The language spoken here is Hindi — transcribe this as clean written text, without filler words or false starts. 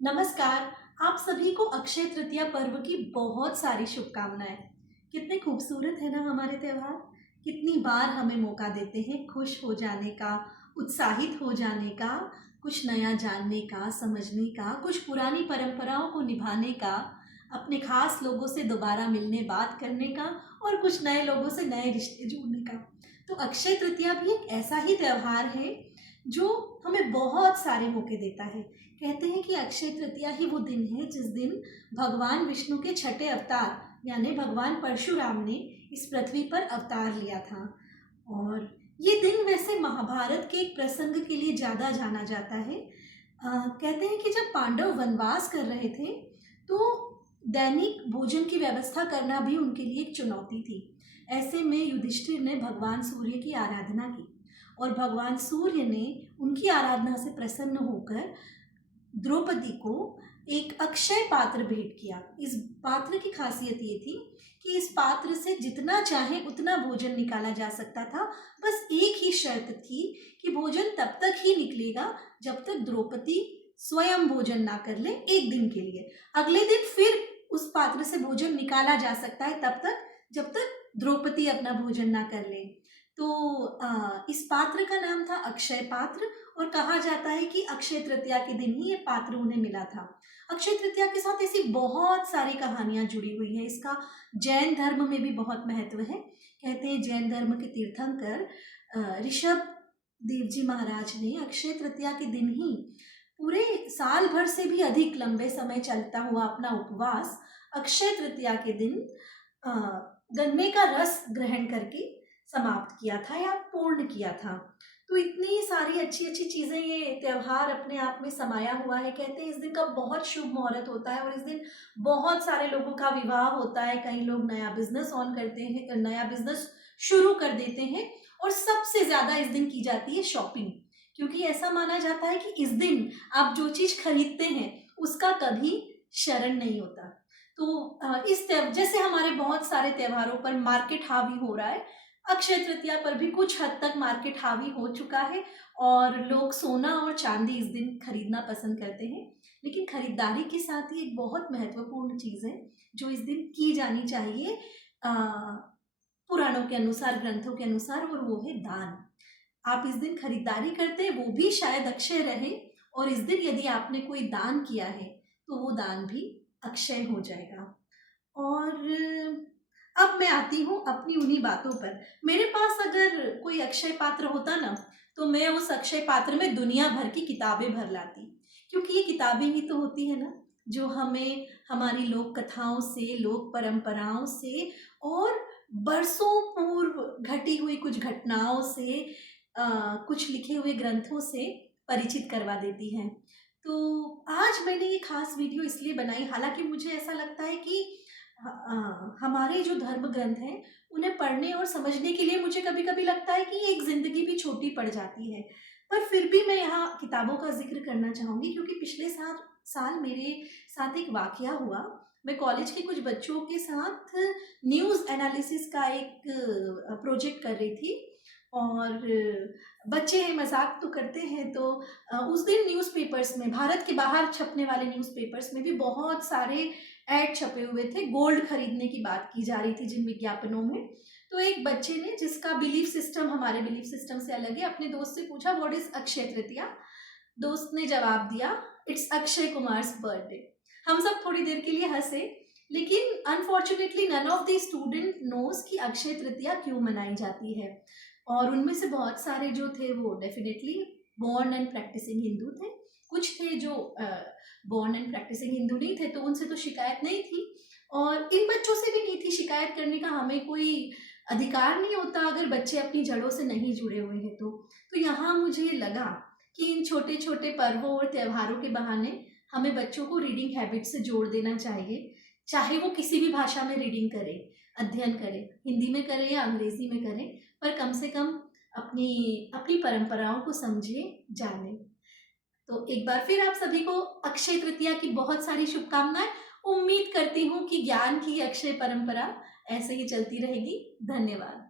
नमस्कार। आप सभी को अक्षय तृतीया पर्व की बहुत सारी शुभकामनाएं। कितने खूबसूरत है ना हमारे त्योहार। कितनी बार हमें मौका देते हैं खुश हो जाने का, उत्साहित हो जाने का, कुछ नया जानने का, समझने का, कुछ पुरानी परंपराओं को निभाने का, अपने खास लोगों से दोबारा मिलने बात करने का और कुछ नए लोगों से नए रिश्ते जोड़ने का। तो अक्षय तृतीया भी एक ऐसा ही त्योहार है जो हमें बहुत सारे मौके देता है। कहते हैं कि अक्षय तृतीया ही वो दिन है जिस दिन भगवान विष्णु के छठे अवतार यानी भगवान परशुराम ने इस पृथ्वी पर अवतार लिया था। और ये दिन वैसे महाभारत के एक प्रसंग के लिए ज़्यादा जाना जाता है। कहते हैं कि जब पांडव वनवास कर रहे थे तो दैनिक भोजन की व्यवस्था करना भी उनके लिए एक चुनौती थी। ऐसे में युधिष्ठिर ने भगवान सूर्य की आराधना की और भगवान सूर्य ने उनकी आराधना से प्रसन्न होकर द्रौपदी को एक अक्षय पात्र भेंट किया। इस पात्र की खासियत ये थी कि इस पात्र से जितना चाहे उतना भोजन निकाला जा सकता था। बस एक ही शर्त थी कि भोजन तब तक ही निकलेगा जब तक द्रौपदी स्वयं भोजन ना कर ले, एक दिन के लिए। अगले दिन फिर उस पात्र से भोजन निकाला जा सकता है तब तक जब तक द्रौपदी अपना भोजन ना कर ले। तो इस पात्र का नाम था अक्षय पात्र और कहा जाता है कि अक्षय तृतीया के दिन ही ये पात्र उन्हें मिला था। अक्षय तृतीया के साथ ऐसी बहुत सारी कहानियां जुड़ी हुई हैं। इसका जैन धर्म में भी बहुत महत्व है। कहते हैं जैन धर्म के तीर्थंकर ऋषभ देव जी महाराज ने अक्षय तृतीया के दिन ही पूरे साल भर से भी अधिक लंबे समय चलता हुआ अपना उपवास अक्षय तृतीया के दिन गन्ने का रस ग्रहण करके समाप्त किया था या पूर्ण किया था। तो इतनी सारी अच्छी अच्छी चीज़ें ये त्यौहार अपने आप में समाया हुआ है। कहते हैं इस दिन का बहुत शुभ मुहूर्त होता है और इस दिन बहुत सारे लोगों का विवाह होता है। कई लोग नया बिजनेस ऑन करते हैं, नया बिजनेस शुरू कर देते हैं और सबसे ज़्यादा इस दिन की जाती है शॉपिंग, क्योंकि ऐसा माना जाता है कि इस दिन आप जो चीज़ खरीदते हैं उसका कभी शरण नहीं होता। तो जैसे हमारे बहुत सारे त्योहारों पर मार्केट हावी हो रहा है, अक्षय तृतीया पर भी कुछ हद तक मार्केट हावी हो चुका है और लोग सोना और चांदी इस दिन खरीदना पसंद करते हैं। लेकिन खरीदारी के साथ ही एक बहुत महत्वपूर्ण चीज़ है जो इस दिन की जानी चाहिए पुराणों के अनुसार, ग्रंथों के अनुसार, और वो है दान। आप इस दिन खरीदारी करते हैं वो भी शायद अक्षय रहे और इस दिन यदि आपने कोई दान किया है तो वो दान भी अक्षय हो जाएगा। और अब मैं आती हूँ अपनी उन्हीं बातों पर। मेरे पास अगर कोई अक्षय पात्र होता ना तो मैं उस अक्षय पात्र में दुनिया भर की किताबें भर लाती, क्योंकि ये किताबें ही तो होती है ना जो हमें हमारी लोक कथाओं से, लोक परंपराओं से और बरसों पूर्व घटी हुई कुछ घटनाओं से, कुछ लिखे हुए ग्रंथों से परिचित करवा देती हैं। तो आज मैंने ये खास वीडियो इसलिए बनाई, हालांकि मुझे ऐसा लगता है कि हमारे जो धर्म ग्रंथ हैं उन्हें पढ़ने और समझने के लिए मुझे कभी कभी लगता है कि एक ज़िंदगी भी छोटी पड़ जाती है। पर फिर भी मैं यहाँ किताबों का जिक्र करना चाहूँगी, क्योंकि पिछले साल मेरे साथ एक वाकया हुआ। मैं कॉलेज के कुछ बच्चों के साथ न्यूज़ एनालिसिस का एक प्रोजेक्ट कर रही थी और बच्चे हैं, मजाक तो करते हैं। तो उस दिन न्यूज़पेपर्स में, भारत के बाहर छपने वाले न्यूज़पेपर्स में भी बहुत सारे ऐड छपे हुए थे। गोल्ड खरीदने की बात की जा रही थी जिन विज्ञापनों में। तो एक बच्चे ने, जिसका बिलीफ सिस्टम हमारे बिलीफ सिस्टम से अलग है, अपने दोस्त से पूछा व्हाट इज अक्षय तृतीया। दोस्त ने जवाब दिया इट्स अक्षय कुमार्स बर्थडे। हम सब थोड़ी देर के लिए हंसे, लेकिन unfortunately none of the student knows कि अक्षय तृतीया क्यों मनाई जाती है। और उनमें से बहुत सारे जो थे वो definitely born and practising Hindu थे। कुछ थे जो बॉर्न एंड प्रैक्टिसिंग हिंदू नहीं थे, तो उनसे तो शिकायत नहीं थी और इन बच्चों से भी नहीं थी। शिकायत करने का हमें कोई अधिकार नहीं होता अगर बच्चे अपनी जड़ों से नहीं जुड़े हुए हैं। तो यहाँ मुझे लगा कि इन छोटे छोटे पर्वों और त्योहारों के बहाने हमें बच्चों को रीडिंग हैबिट से जोड़ देना चाहिए। चाहे वो किसी भी भाषा में रीडिंग करें, अध्ययन करें, हिंदी में करें या अंग्रेजी में करें, पर कम से कम अपनी अपनी परंपराओं को समझे, जाने। तो एक बार फिर आप सभी को अक्षय तृतीया की बहुत सारी शुभकामनाएं। उम्मीद करती हूँ कि ज्ञान की अक्षय परंपरा ऐसे ही चलती रहेगी। धन्यवाद।